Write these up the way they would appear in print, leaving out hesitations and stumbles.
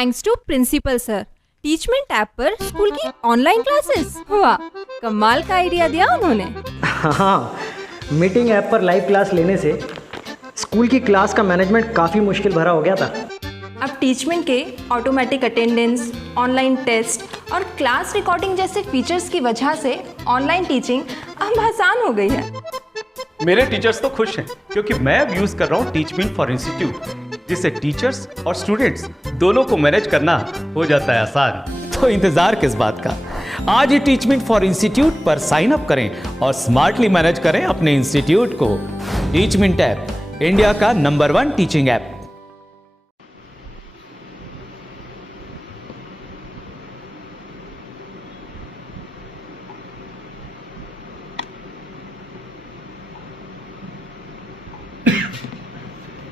Thanks to principal sir. Teachmint app पर school की online classes, वाह कमाल का आइडिया दिया उन्होंने। हाँ, मीटिंग ऐप पर लाइव क्लास लेने से स्कूल की क्लास का मैनेजमेंट काफ़ी मुश्किल भरा हो गया था। अब टीचमेंट के ऑटोमेटिक अटेंडेंस, ऑनलाइन टेस्ट और क्लास रिकॉर्डिंग जैसे फीचर्स की वजह से ऑनलाइन टीचिंग अब आसान हो गई है। मेरे टीचर्स तो खुश हैं क्योंकि मैं अब यूज कर रहा हूँ टीचमेंट फॉर इंस्टीट्यूट, जिससे टीचर्स और स्टूडेंट्स दोनों को मैनेज करना हो जाता है आसान। तो इंतजार किस बात का, आज ही टीचमेंट फॉर इंस्टीट्यूट पर साइन अप करें और स्मार्टली मैनेज करें अपने इंस्टीट्यूट को। टीचमेंट ऐप, इंडिया का नंबर 1 टीचिंग ऐप।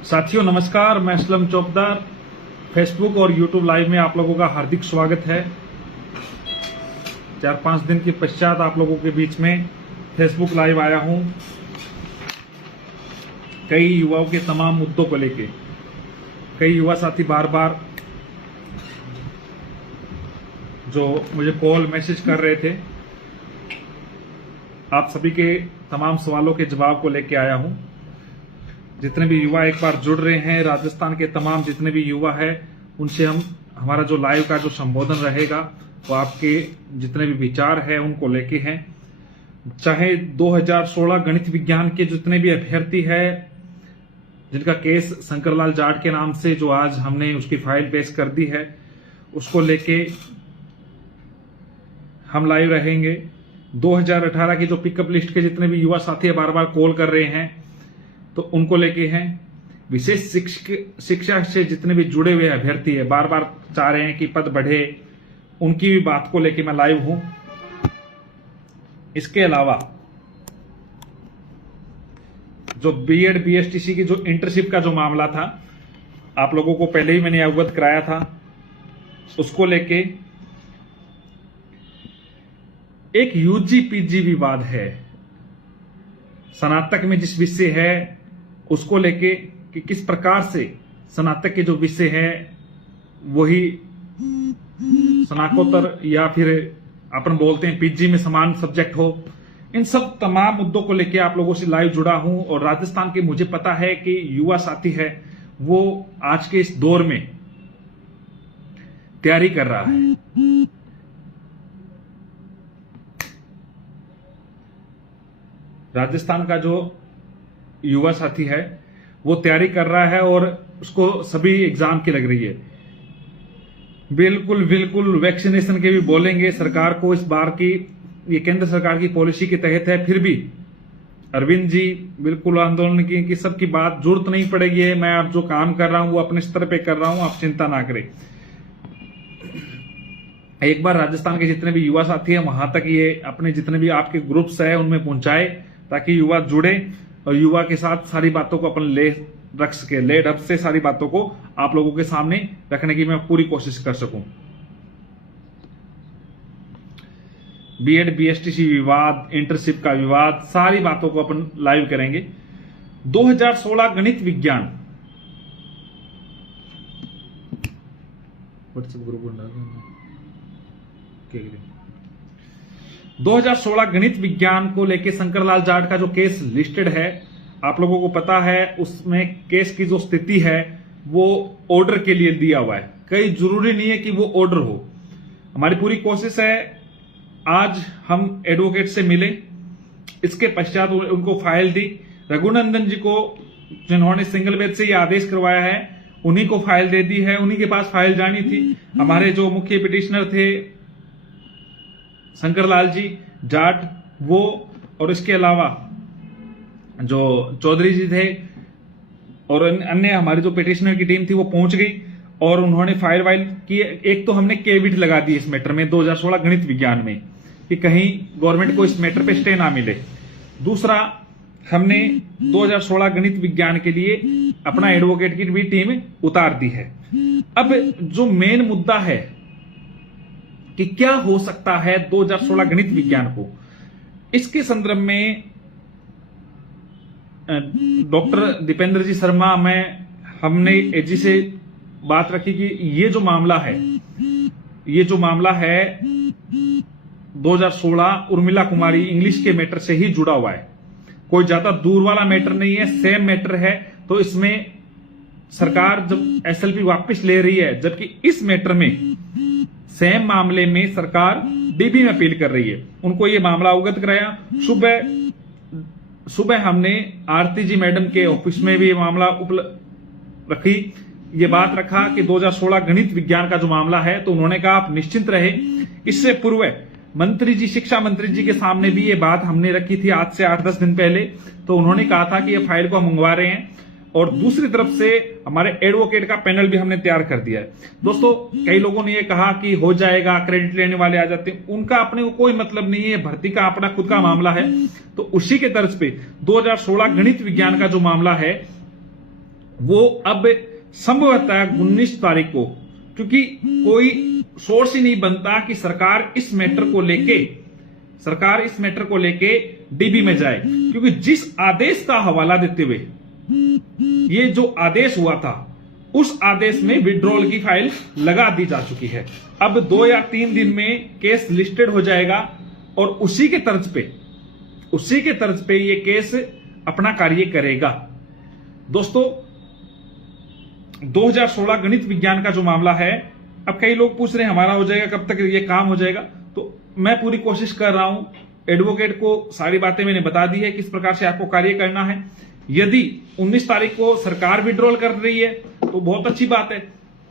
साथियों नमस्कार, मैं असलम चौकदार। फेसबुक और यूट्यूब लाइव में आप लोगों का हार्दिक स्वागत है। 4-5 दिन के पश्चात आप लोगों के बीच में फेसबुक लाइव आया हूं, कई युवाओं के तमाम मुद्दों को लेके। कई युवा साथी बार बार जो मुझे कॉल मैसेज कर रहे थे, आप सभी के तमाम सवालों के जवाब को लेके आया हूं। जितने भी युवा एक बार जुड़ रहे हैं, राजस्थान के तमाम जितने भी युवा हैं, उनसे हमारा जो लाइव का जो संबोधन रहेगा वो आपके जितने भी विचार हैं उनको लेके हैं। चाहे 2016 गणित विज्ञान के जितने भी अभ्यर्थी हैं जिनका केस शंकरलाल जाट के नाम से जो आज हमने उसकी फाइल पेश कर दी है, उसको लेके हम लाइव रहेंगे। 2018 की जो पिकअप लिस्ट के जितने भी युवा साथी बार बार कॉल कर रहे हैं तो उनको लेके हैं। विशेष शिक्षा से जितने भी जुड़े हुए अभ्यर्थी है, बार बार चाह रहे हैं कि पद बढ़े, उनकी भी बात को लेके मैं लाइव हूं। इसके अलावा जो बीएड बीएसटीसी की जो इंटर्नशिप का जो मामला था, आप लोगों को पहले ही मैंने अवगत कराया था, उसको लेके एक यूजी पीजी विवाद है। स्नातक में जिस विषय है उसको लेके कि किस प्रकार से स्नातक के जो विषय है वही स्नातकोत्तर या फिर अपन बोलते हैं पीजी में समान सब्जेक्ट हो। इन सब तमाम मुद्दों को लेके आप लोगों से लाइव जुड़ा हूं। और राजस्थान के मुझे पता है कि युवा साथी है वो आज के इस दौर में तैयारी कर रहा है। राजस्थान का जो युवा साथी है वो तैयारी कर रहा है और उसको सभी एग्जाम की लग रही है। बिल्कुल बिल्कुल वैक्सीनेशन के भी बोलेंगे सरकार को। इस बार की ये केंद्र सरकार की पॉलिसी के तहत है, फिर भी अरविंद जी बिल्कुल आंदोलन की सबकी बात जरूरत नहीं पड़ेगी। मैं अब जो काम कर रहा हूं वो अपने स्तर पे कर रहा हूं, आप चिंता ना करें। एक बार राजस्थान के जितने भी युवा साथी हैं वहां तक ये अपने जितने भी आपके ग्रुप्स है उनमें पहुंचाए, ताकि युवा जुड़े और युवा के साथ सारी बातों को अपन ले रख सके। ले ढप से सारी बातों को आप लोगों के सामने रखने की मैं पूरी कोशिश कर सकूं। बीएड बीएसटीसी विवाद, इंटर्नशिप का विवाद, सारी बातों को अपन लाइव करेंगे। 2016 गणित विज्ञान, व्हाट्सएप ग्रुप में 2016 गणित विज्ञान को लेके शंकरलाल जाट का जो केस लिस्टेड है, आप लोगों को पता है उसमें केस की जो स्थिति है वो ऑर्डर के लिए दिया हुआ है। कई जरूरी नहीं है कि वो ऑर्डर हो। हमारी पूरी कोशिश है आज हम एडवोकेट से मिले, इसके पश्चात उनको फाइल दी। रघुनंदन जी को जिन्होंने सिंगल बेंच से ये आदेश करवाया है उन्हीं को फाइल दे दी है, उन्हीं के पास फाइल जानी थी। हमारे जो मुख्य पिटिशनर थे शंकरलाल जी जाट वो, और इसके अलावा जो चौधरी जी थे और अन्य हमारी जो पिटिशनर की टीम थी वो पहुंच गई और उन्होंने फाइल वाइल की। एक तो हमने केविट लगा दी इस मैटर में 2016 गणित विज्ञान में कि कहीं गवर्नमेंट को इस मैटर पे स्टे ना मिले। दूसरा, हमने 2016 गणित विज्ञान के लिए अपना एडवोकेट की भी टीम उतार दी है। अब जो मेन मुद्दा है कि क्या हो सकता है 2016 गणित विज्ञान को, इसके संदर्भ में डॉक्टर दीपेंद्र जी शर्मा हमने एजी से बात रखी कि ये जो मामला है 2016 उर्मिला कुमारी इंग्लिश के मैटर से ही जुड़ा हुआ है, कोई ज्यादा दूर वाला मैटर नहीं है, सेम मैटर है। तो इसमें सरकार जब एसएलपी वापस ले रही है, जबकि इस मैटर में सेम मामले में सरकार डीबी में अपील कर रही है, उनको ये मामला अवगत कराया। सुबह हमने आरती जी मैडम के ऑफिस में भी ये मामला रखी, ये बात रखा कि 2016 गणित विज्ञान का जो मामला है, तो उन्होंने कहा आप निश्चिंत रहे। इससे पूर्व मंत्री जी, शिक्षा मंत्री जी के सामने भी ये बात हमने रखी थी आज से 8-10 दिन पहले, तो उन्होंने कहा था कि ये फाइल को हम मंगवा रहे हैं। और दूसरी तरफ से हमारे एडवोकेट का पैनल भी हमने तैयार कर दिया है। दोस्तों, कई लोगों ने ये कहा कि हो जाएगा, क्रेडिट लेने वाले आ जाते हैं, उनका अपने को कोई मतलब नहीं है, भर्ती का अपना खुद का मामला है। तो उसी के तर्ज पे 2016 गणित विज्ञान का जो मामला है वो अब संभवतः 19 तारीख को, क्योंकि कोई सोर्स ही नहीं बनता कि सरकार इस मैटर को लेके डीबी में जाए, क्योंकि जिस आदेश का हवाला देते हुए ये जो आदेश हुआ था, उस आदेश में विड्रॉल की फाइल लगा दी जा चुकी है। अब 2 या 3 दिन में केस लिस्टेड हो जाएगा और उसी के तर्ज पे ये केस अपना कार्य करेगा। दोस्तों, 2016 गणित विज्ञान का जो मामला है, अब कई लोग पूछ रहे हैं हमारा हो जाएगा, कब तक ये काम हो जाएगा। तो मैं पूरी कोशिश कर रहा हूं, एडवोकेट को सारी बातें मैंने बता दी है किस प्रकार से आपको कार्य करना है। यदि 19 तारीख को सरकार विड्रॉल कर रही है तो बहुत अच्छी बात है,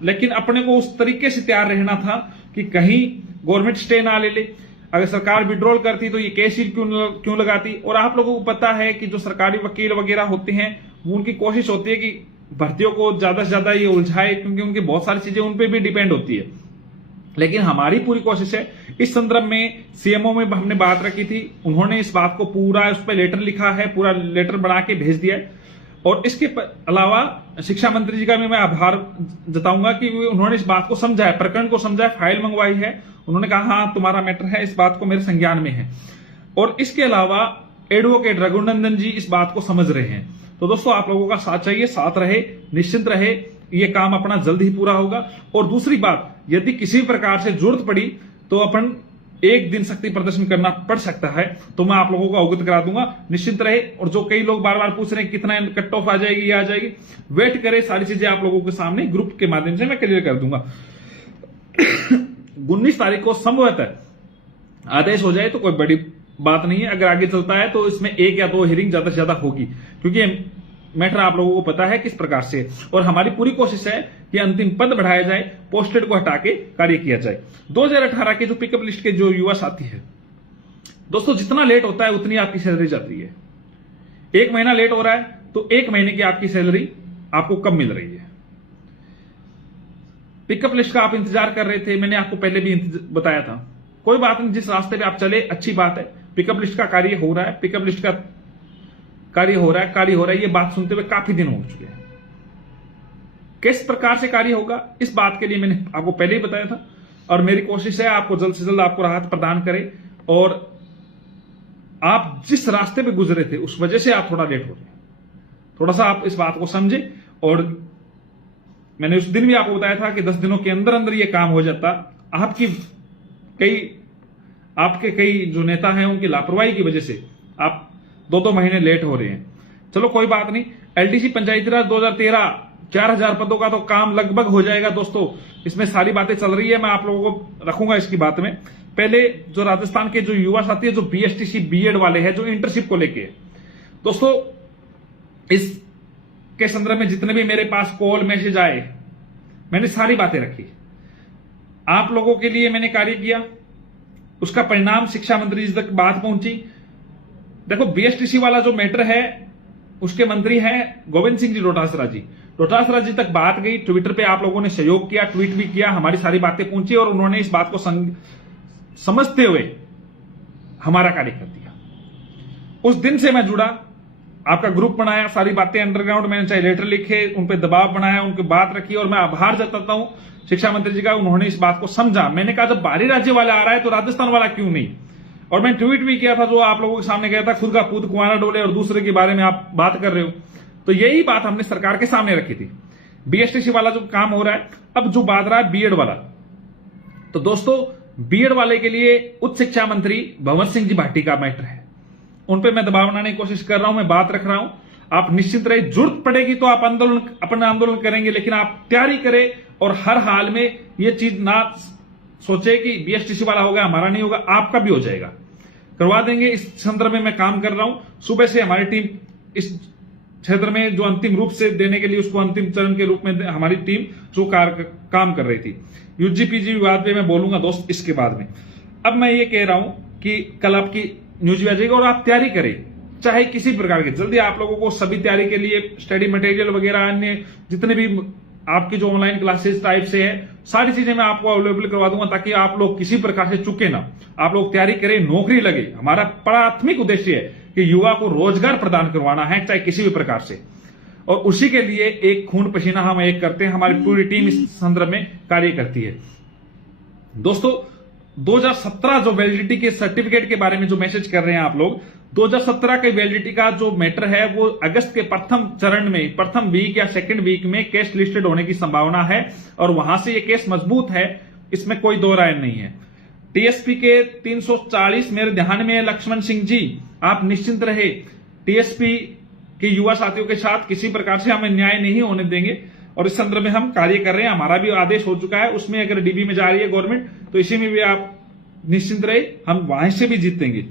लेकिन अपने को उस तरीके से तैयार रहना था कि कहीं गवर्नमेंट स्टे ना ले ले। अगर सरकार विड्रॉल करती तो ये केस ही क्यों लगाती। और आप लोगों को पता है कि जो सरकारी वकील वगैरह होते हैं, उनकी कोशिश होती है कि भर्तियों को ज्यादा से ज्यादा ये उलझाए, क्योंकि उनकी बहुत सारी चीजें उन पर भी डिपेंड होती है। लेकिन हमारी पूरी कोशिश है। इस संदर्भ में सीएमओ में हमने बात रखी थी, उन्होंने इस बात को पूरा उस पर लेटर लिखा है, पूरा लेटर बना के भेज दिया है। और इसके अलावा शिक्षा मंत्री जी का भी मैं आभार जताऊंगा कि उन्होंने इस बात को समझा है, प्रकरण को समझा है, फाइल मंगवाई है। उन्होंने कहा हाँ तुम्हारा मैटर है, इस बात को मेरे संज्ञान में है। और इसके अलावा एडवोकेट रघुनंदन जी इस बात को समझ रहे हैं। तो दोस्तों, आप लोगों का साथ चाहिए, साथ रहे, निश्चिंत रहे, ये काम अपना जल्द ही पूरा होगा। और दूसरी बात, यदि किसी प्रकार से जरूरत पड़ी तो अपन एक दिन शक्ति प्रदर्शन करना पड़ सकता है, तो मैं आप लोगों को अवगत करा दूंगा, निश्चिंत रहे। और जो कई लोग बार बार पूछ रहे हैं कितना कट ऑफ आ जाएगी, ये आ जाएगी, वेट करें, सारी चीजें आप लोगों के सामने ग्रुप के माध्यम से मैं क्लियर कर दूंगा। 19 तारीख को संभवतः आदेश हो जाए तो कोई बड़ी बात नहीं है। अगर आगे चलता है तो इसमें 1 या 2 हियरिंग ज्यादा से ज्यादा होगी, क्योंकि मैटर आप लोगों को पता है किस प्रकार से। और हमारी पूरी कोशिश है कि अंतिम पद बढ़ाया जाए, पोस्टेड को हटा के कार्य किया जाए। 2018 के जो पिकअप लिस्ट के जो युवा साथी है, दोस्तों जितना लेट होता है उतनी आपकी सैलरी जाती है। 1 महीना लेट हो रहा है तो 1 महीने की आपकी सैलरी आपको कब मिल रही है। पिकअप लिस्ट का आप इंतजार कर रहे थे, मैंने आपको पहले भी बताया था, कोई बात नहीं, जिस रास्ते पे आप चले अच्छी बात है। पिकअप लिस्ट का कार्य हो रहा है, पिकअप लिस्ट का कार्य हो रहा है, ये बात सुनते हुए काफी दिन हो चुके हैं। किस प्रकार से कार्य होगा, इस बात के लिए मैंने आपको पहले ही बताया था, और मेरी कोशिश है आपको जल्द से जल्द आपको राहत प्रदान करें। और आप जिस रास्ते पे गुजरे थे उस वजह से आप थोड़ा लेट हो रहे, थोड़ा सा आप इस बात को समझे। और मैंने उस दिन भी आपको बताया था कि 10 दिनों के अंदर अंदर ये काम हो जाता। आपके कई जो नेता हैं उनकी लापरवाही की वजह से आप 2-2 महीने लेट हो रहे हैं। चलो कोई बात नहीं, एलडीसी पंचायती राज 2013 4000 पदों का तो काम लगभग हो जाएगा। दोस्तों, इसमें सारी बातें चल रही है, मैं आप लोगों को रखूंगा इसकी बात में। पहले जो राजस्थान के जो युवा साथी है, जो बीएसटीसी बीएड वाले हैं, जो इंटर्नशिप को लेके, दोस्तों इसके संदर्भ में जितने भी मेरे पास कॉल मैसेज आए, मैंने सारी बातें रखी, आप लोगों के लिए मैंने कार्य किया, उसका परिणाम शिक्षा मंत्री जी तक बात पहुंची। देखो, बीएसटीसी वाला जो मैटर है उसके मंत्री हैं गोविंद सिंह जी डोटासरा जी तक बात गई, ट्विटर पे आप लोगों ने सहयोग किया, ट्वीट भी किया, हमारी सारी बातें पहुंची और उन्होंने इस बात को समझते हुए हमारा कार्य कर दिया। उस दिन से मैं जुड़ा, आपका ग्रुप बनाया, सारी बातें अंडरग्राउंड मैंने चाहे लेटर लिखे, उन पर दबाव बनाया, उनकी बात रखी, और मैं आभार जताता हूं शिक्षा मंत्री जी का, उन्होंने इस बात को समझा। मैंने कहा जब बाहरी राज्य वाला आ रहा है तो राजस्थान वाला क्यों नहीं। और मैं ट्वीट भी किया था जो आप लोगों के सामने गया था, खुद का पूत कुआंरा डोले और दूसरे के बारे में आप बात कर रहे हो। तो यही बात हमने सरकार के सामने रखी थी। बीएसटीसी वाला जो काम हो रहा है, अब जो बात रहा है बीएड वाला, तो दोस्तों बीएड वाले के लिए उच्च शिक्षा मंत्री भंवर सिंह जी भाटी का मैटर है। उन पे मैं दबाव बनाने की कोशिश कर रहा हूं, मैं बात रख रहा हूं, आप निश्चित रहे, जरूरत पड़ेगी तो आप अपना आंदोलन करेंगे, लेकिन आप तैयारी करें और हर हाल में यह चीज ना सोचे कि बीएसटीसी वाला होगा हमारा नहीं होगा, आपका भी हो जाएगा, करवा देंगे। इस संदर्भ में मैं काम कर रहा हूं। सुबह से हमारी टीम इस क्षेत्र में जो अंतिम रूप से देने के लिए उसको अंतिम चरण के रूप में हमारी टीम जो काम कर रही थी। यूजीपीजी विवाद पे मैं बोलूंगा दोस्त इसके बाद में। अब मैं ये कह रहा हूं कि कल आपकी न्यूज भी आ जाएगी और आप तैयारी करें, चाहे किसी प्रकार की। जल्दी आप लोगों को सभी तैयारी के लिए स्टडी मटेरियल वगैरह अन्य जितने भी आपकी जो ऑनलाइन क्लासेस टाइप से है, सारी चीजें मैं आपको अवेलेबल करवा दूंगा, ताकि आप लोग किसी प्रकार से चूके ना, आप लोग तैयारी करें, नौकरी लगे। हमारा प्राथमिक उद्देश्य है कि युवा को रोजगार प्रदान करवाना है, चाहे किसी भी प्रकार से, और उसी के लिए एक खून पसीना हम एक करते हैं। हमारी पूरी टीम इस संदर्भ में कार्य करती है। दोस्तों 2017 जो वैलिडिटी के सर्टिफिकेट के बारे में जो मैसेज कर रहे हैं आप लोग, 2017 के वैलिडिटी का जो मैटर है वो अगस्त के प्रथम चरण में, प्रथम वीक या सेकंड वीक में केस लिस्टेड होने की संभावना है, और वहां से ये केस मजबूत है, इसमें कोई दो राय नहीं है। टीएसपी के 340 मेरे ध्यान में है लक्ष्मण सिंह जी, आप निश्चिंत रहे, टीएसपी के युवा साथियों के साथ किसी प्रकार से हम अन्याय नहीं होने देंगे, और इस संदर्भ में हम कार्य कर रहे हैं। हमारा भी आदेश हो चुका है, उसमें अगर डीबी में जा रही है गवर्नमेंट तो इसी में भी आप निश्चिंत रहे, हम वहां से भी जीतेंगे।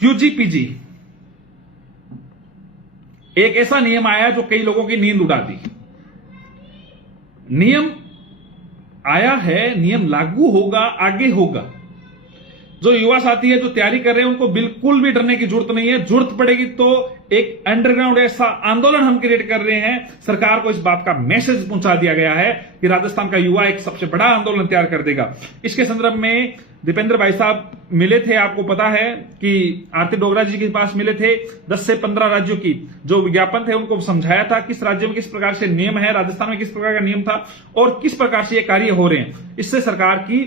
यूजीपीजी एक ऐसा नियम आया जो कई लोगों की नींद उड़ा दी। नियम आया है, नियम लागू होगा, आगे होगा। जो युवा साथी है जो तैयारी कर रहे हैं उनको बिल्कुल भी डरने की जरूरत नहीं है। जरूरत पड़ेगी तो एक अंडरग्राउंड ऐसा आंदोलन हम क्रिएट कर रहे हैं। सरकार को इस बात का मैसेज पहुंचा दिया गया है कि राजस्थान का युवा एक सबसे बड़ा आंदोलन तैयार कर देगा। इसके संदर्भ में दीपेंद्र भाई साहब मिले थे, आपको पता है कि आरती डोगरा जी के पास मिले थे। 10 से 15 राज्यों की जो विज्ञापन थे उनको समझाया था किस राज्य में किस प्रकार से नियम है, राजस्थान में किस प्रकार का नियम था और किस प्रकार से ये कार्य हो रहे हैं। इससे सरकार की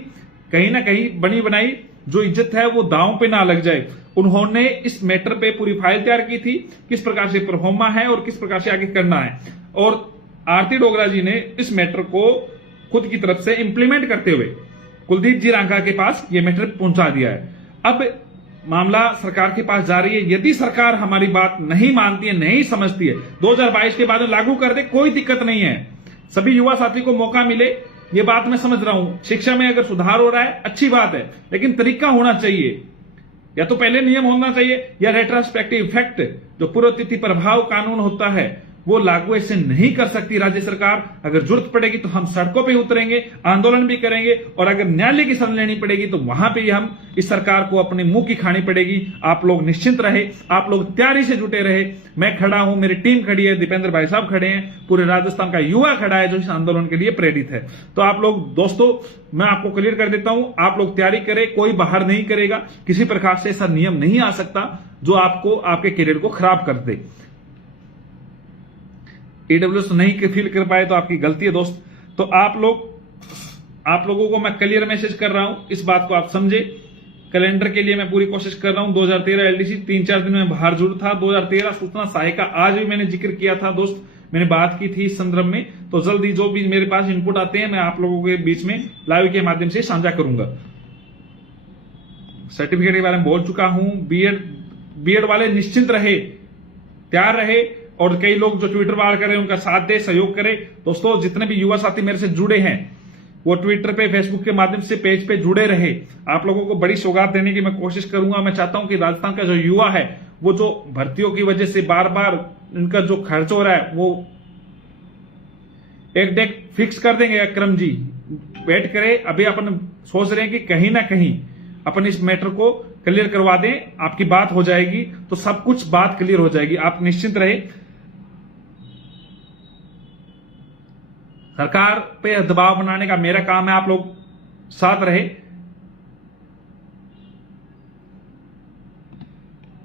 कहीं ना कहीं बनी बनाई जो इज्जत है वो दांव पे ना लग जाए। उन्होंने इस मैटर पे पूरी फाइल तैयार की थी, किस प्रकार से परफॉर्मा है और किस प्रकार से आगे करना है, और आरती डोगरा जी ने इस मैटर को खुद की तरफ से इंप्लीमेंट करते हुए कुलदीप जी रांका के पास ये मैटर पहुंचा दिया है। अब मामला सरकार के पास जा रही है। यदि सरकार हमारी बात नहीं मानती है, नहीं समझती है, 2022 के बाद में लागू कर दे, कोई दिक्कत नहीं है। सभी युवा साथी को मौका मिले, ये बात मैं समझ रहा हूं। शिक्षा में अगर सुधार हो रहा है अच्छी बात है, लेकिन तरीका होना चाहिए। या तो पहले नियम होना चाहिए या रेट्रोस्पेक्टिव इफेक्ट जो पूर्व तिथि प्रभाव कानून होता है वो लागू ऐसे नहीं कर सकती राज्य सरकार। अगर जरूरत पड़ेगी तो हम सड़कों पे उतरेंगे, आंदोलन भी करेंगे, और अगर न्यायालय की शरण लेनी पड़ेगी तो वहां पे हम इस सरकार को अपने मुंह की खानी पड़ेगी। आप लोग निश्चिंत रहे, आप लोग तैयारी से जुटे रहे। मैं खड़ा हूं, मेरी टीम खड़ी है, दीपेंद्र भाई साहब खड़े हैं, पूरे राजस्थान का युवा खड़ा है जो इस आंदोलन के लिए प्रेरित है। तो आप लोग दोस्तों, मैं आपको क्लियर कर देता हूं, आप लोग तैयारी करें, कोई बाहर नहीं करेगा। किसी प्रकार से ऐसा नियम नहीं आ सकता जो आपको आपके करियर को खराब कर दे। ईडब्ल्यूएस नहीं फील कर पाए तो आपकी गलती है दोस्त। तो आप लोगों को मैं क्लियर मैसेज कर रहा हूं, इस बात को आप समझे। कैलेंडर के लिए मैं पूरी कोशिश कर रहा हूं। 2013 एलडीसी 3-4 दिन में बाहर जरूर था। 2013 सूचना सहायिका आज भी मैंने जिक्र किया था दोस्त, मैंने बात की थी इस संदर्भ में। तो जल्दी जो भी मेरे पास इनपुट आते हैं मैं आप लोगों के बीच में लाइव के माध्यम से साझा करूंगा। सर्टिफिकेट के बारे में बोल चुका हूं। बीएड वाले निश्चिंत रहे, तैयार रहे, और कई लोग जो ट्विटर वार करें उनका साथ दे, सहयोग करें। दोस्तों जितने भी युवा साथी मेरे से जुड़े हैं वो ट्विटर पे, फेसबुक के माध्यम से पेज पे जुड़े रहे। आप लोगों को बड़ी सौगात देने की मैं कोशिश करूंगा। मैं चाहता हूं कि राजस्थान का जो युवा है वो जो भर्तियों की वजह से बार बार इनका जो खर्च हो रहा है वो एक डेट फिक्स कर देंगे। अक्रम जी वेट करें, अभी अपन सोच रहे हैं कि कहीं ना कहीं अपन इस मैटर को क्लियर करवा दें, आपकी बात हो जाएगी तो सब कुछ बात क्लियर हो जाएगी। आप निश्चिंत रहे, सरकार पे दबाव बनाने का मेरा काम है, आप लोग साथ रहे।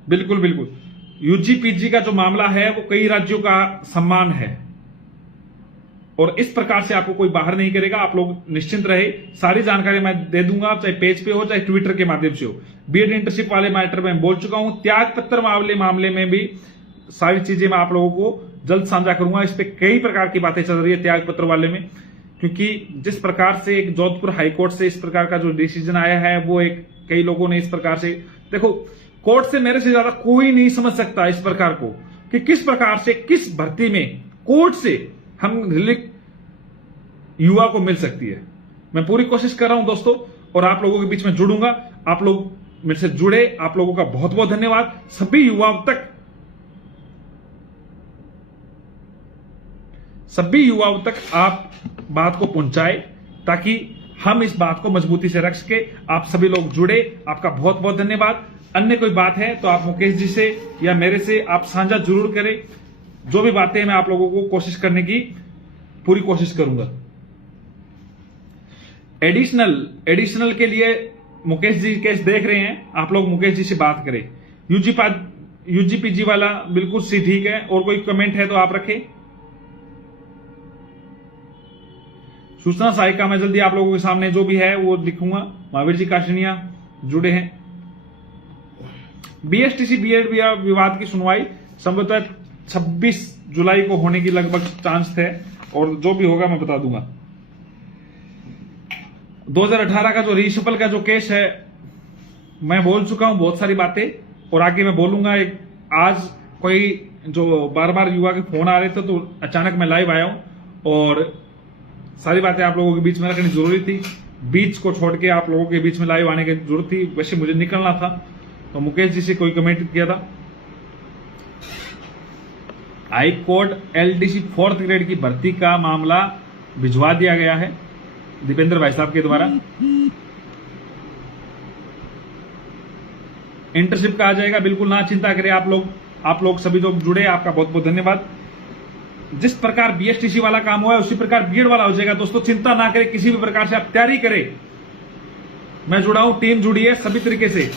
बिल्कुल बिल्कुल। यूजीपीजी का जो मामला है वो कई राज्यों का सम्मान है और इस प्रकार से आपको कोई बाहर नहीं करेगा। आप लोग निश्चिंत रहे, सारी जानकारी मैं दे दूंगा, चाहे पेज पे हो चाहे ट्विटर के माध्यम से हो। बीएड इंटर्नशिप वाले मैटर में बोल चुका हूं, त्याग पत्र मामले में भी सारी चीजें मैं आप लोगों को जल्द साझा करूंगा। इस पे कई प्रकार की बातें चल रही है त्याग पत्र वाले में, क्योंकि जिस प्रकार से एक जोधपुर हाईकोर्ट से इस प्रकार का जो डिसीजन आया है, वो एक कई लोगों ने इस प्रकार से, देखो कोर्ट से मेरे से ज्यादा कोई नहीं समझ सकता इस प्रकार को कि किस प्रकार से किस भर्ती में कोर्ट से हम रिलीफ युवा को मिल सकती है। मैं पूरी कोशिश कर रहा हूं दोस्तों, और आप लोगों के बीच में जुड़ूंगा। आप लोग मेरे से जुड़े, आप लोगों का बहुत बहुत धन्यवाद। सभी युवाओं तक आप बात को पहुंचाए ताकि हम इस बात को मजबूती से रख सके। आप सभी लोग जुड़े, आपका बहुत बहुत धन्यवाद। अन्य कोई बात है तो आप मुकेश जी से या मेरे से आप साझा जरूर करें। जो भी बातें मैं आप लोगों को कोशिश करने की पूरी कोशिश करूंगा। एडिशनल के लिए मुकेश जी केस देख रहे हैं, आप लोग मुकेश जी से बात करें। यूजीपीजी वाला बिल्कुल सी ठीक है। और कोई कमेंट है तो आप रखें। सूचना सहायिका मैं जल्दी आप लोगों के सामने जो भी है वो लिखूंगा। महावीर जी काशनिया जुड़े हैं। बीएसटीसी बीएड विवाद की सुनवाई संभवतः 26 जुलाई को होने की लगभग चांस थे, और जो भी होगा मैं बता दूंगा। 2018 का जो रीशफल का जो केस है, मैं बोल चुका हूं बहुत सारी बातें, और आगे मैं बोलूंगा। एक आज कोई जो बार बार युवा के फोन आ रहे थे तो अचानक मैं लाइव आया हूं, और सारी बातें आप लोगों के बीच में रखनी जरूरी थी। बीच को छोड़ के आप लोगों के बीच में लाइव आने की जरूरत थी। वैसे मुझे निकलना था, तो मुकेश जी से कोई कमेंट किया था। High court LDC 4th grade की भर्ती का मामला भिजवा दिया गया है दीपेंद्र भाई साहब के द्वारा। इंटर्नशिप का आ जाएगा, बिल्कुल ना चिंता करें आप लोग सभी लोग जुड़े, आपका बहुत बहुत धन्यवाद। जिस प्रकार बीएसटीसी वाला काम हुआ है उसी प्रकार बीएड वाला हो जाएगा दोस्तों। चिंता ना करें, किसी भी प्रकार से आप तैयारी करें। मैं जुड़ा हूं, टीम जुड़ी है सभी तरीके से।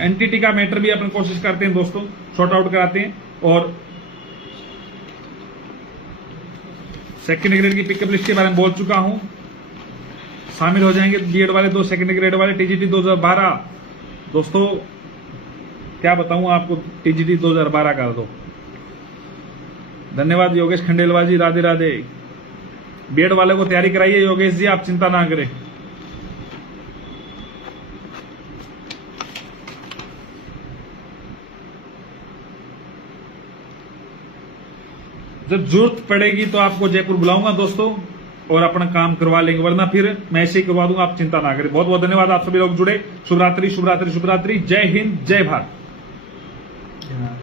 एनटीटी का मैटर भी अपन कोशिश करते हैं दोस्तों, शॉर्ट आउट कराते हैं। और सेकेंड ग्रेड की पिकअप लिस्ट के बारे में बोल चुका हूं। शामिल हो जाएंगे बीएड वाले, 2 सेकेंड ग्रेड वाले। टीजीटी 2012 दोस्तों, क्या बताऊं आपको, टीजीटी 2012 का तो धन्यवाद योगेश खंडेलवाल जी, राधे राधे। बीएड वाले को तैयारी कराइए योगेश जी, आप चिंता ना करें। जब जरूरत पड़ेगी तो आपको जयपुर बुलाऊंगा दोस्तों, और अपना काम करवा लेंगे, वरना फिर मैं ऐसे ही करवा दूंगा, आप चिंता ना करें। बहुत बहुत धन्यवाद, आप सभी लोग जुड़े। शुभ रात्रि, शुभ रात्रि, शुभ रात्रि। जय हिंद, जय भारत।